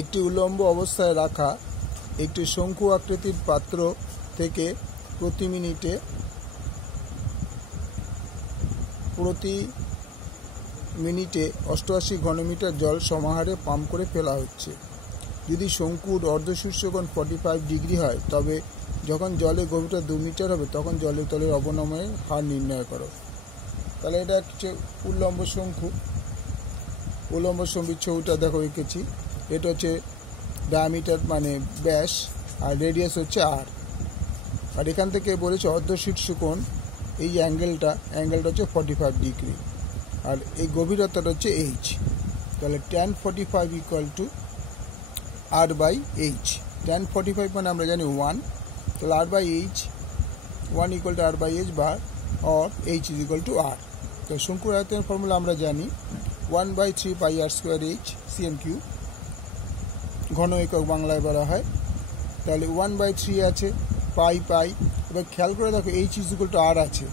একটি উল্লম্ব অবস্থায় রাখা একটি শঙ্কু আকৃতির পাত্র থেকে প্রতি মিনিটে 88 ঘনমিটার জল সমাহারে পাম্প করে ফেলা হচ্ছে। যদি শঙ্কুর অর্ধশীর্ষকোণ 45 ডিগ্রি হয়, তবে যখন জলের গভীরতা 2 মিটার হবে তখন জলের তলের অবনমনের হার নির্ণয় করো। তাহলে এটা হচ্ছে উল্লম্ব শঙ্কু। উল্লম্ব শঙ্কুর ছবিটা দেখো এঁকেছি। এটা হচ্ছে ডায়ামিটার মানে ব্যাস, আর রেডিয়াস হচ্ছে আর। আর এখান থেকে বলেছে অর্ধশীর্ষকোণ, এই অ্যাঙ্গেলটা হচ্ছে 45 ডিগ্রি, আর এই গভীরতাটা হচ্ছে এইচ। তাহলে tan 45 equal to R by H. tan 45 মানে আমরা জানি 1, তাহলে R by H 1 equal to R by H বা or H is equal to R. তো শঙ্কুর আয়তনের ফর্মুলা আমরা জানি 1/3 pi R square H cm cu, ঘন একক বাংলায় বলা হয়। তাহলে 1/3 আছে, পাই। এবার খেয়াল করে দেখো এইচ ইজ ইকুয়াল টু আর আছে,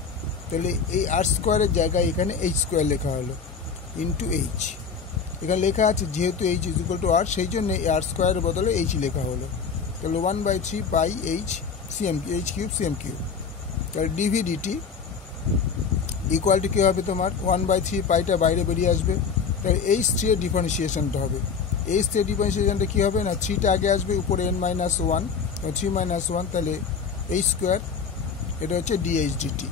তাহলে এই আর স্কোয়ারের জায়গায় এখানে এইচ স্কোয়ার লেখা হলো ইন্টু এইচ। এখানে লেখা আছে যেহেতু এইচ ইজ ইকুয়াল টু আর, সেই জন্য এই আর স্কোয়ারের বদলে এইচ লেখা হলো। তাহলে 1/3 pi H cm H cube cm cube. তাহলে ডিভি ডিটি ইকুয়াল টু কী হবে তোমার 1/3 পাইটা বাইরে বেরিয়ে আসবে, তাহলে এইচ 3 এর ডিফারেন্সিয়েশনটা হবে। এইচ 3 এর ডিফারেন্সিয়েশনটা কী হবে না, 3টা আগে আসবে, উপরে n-1 3 - 1, তাহলে এইচ স্কোয়ার, এটা হচ্ছে ডিএইচ ডিটি।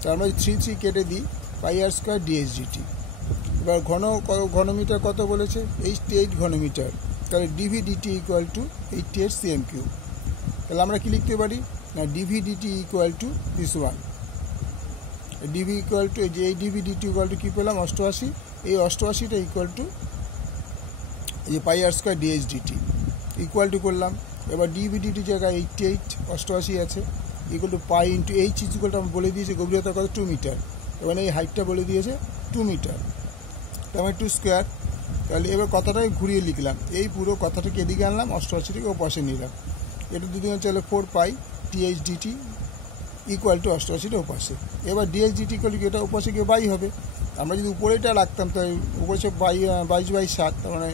তো আমরা 3 কেটে দিই, pi R square DH DT. এবার ঘনমিটার কত বলেছে, 88 ঘনমিটার। তাহলে DV DT equal to 88 cm cu. তাহলে আমরা কি লিখতে পারি না, DV DT equal to this one. DV equal to এই ডিভি ডিটি ইকুয়াল টু কী পেলাম 88, এই 88টা ইকুয়াল টু এই pi R square DH DT equal to করলাম। এবার ডিভি ডিটি জায়গায় 88 88 আছে, equal to pi into H is equal two আমরা বলে দিয়েছে গভীরতা কত 2 মিটার, এবার এই হাইটটা বলে দিয়েছে 2 মিটার, তারপরে 2 স্কোয়ার। তাহলে এবার কথাটাকে ঘুরিয়ে লিখলাম, এই পুরো কথাটাকে এদিকে আনলাম, 88টাকে ও পাশে নিলাম। এটা দুদিন চলে 4 পাই টিএইচ ডিটি ইকুয়াল টু 88টা ও পাশে। এবার ডিএইচ ডিটি ইকুয়াল টু এটা ও পাশে গিয়ে বাই হবে। আমরা যদি উপরেটা রাখতাম তাই উপরে সে 22/7, তার মানে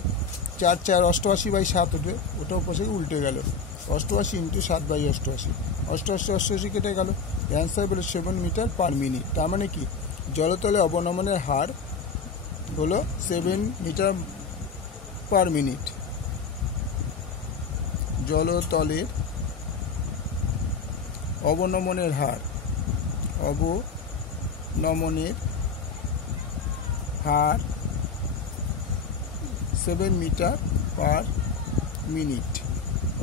4 4 88/7 ওঠে, ওটা ও পাশে উল্টে গেল 88 ইন্টু 7/88, 88 কেটে গেল। অ্যান্সার বলে 7 মিটার পার মিনিট। তার মানে কি জলতলে অবনমনের হার হলো 7 মিটার পার মিনিট। জলতলের অবনমনের হার 7 মিটার পার মিনিট।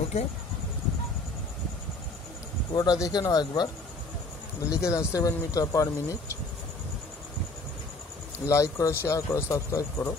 ওকে, পুরোটা দেখে নাও একবার, লিখে দেন 7 মিটার পার মিনিট। লাইক করো, শেয়ার করো, সাবস্ক্রাইব করো।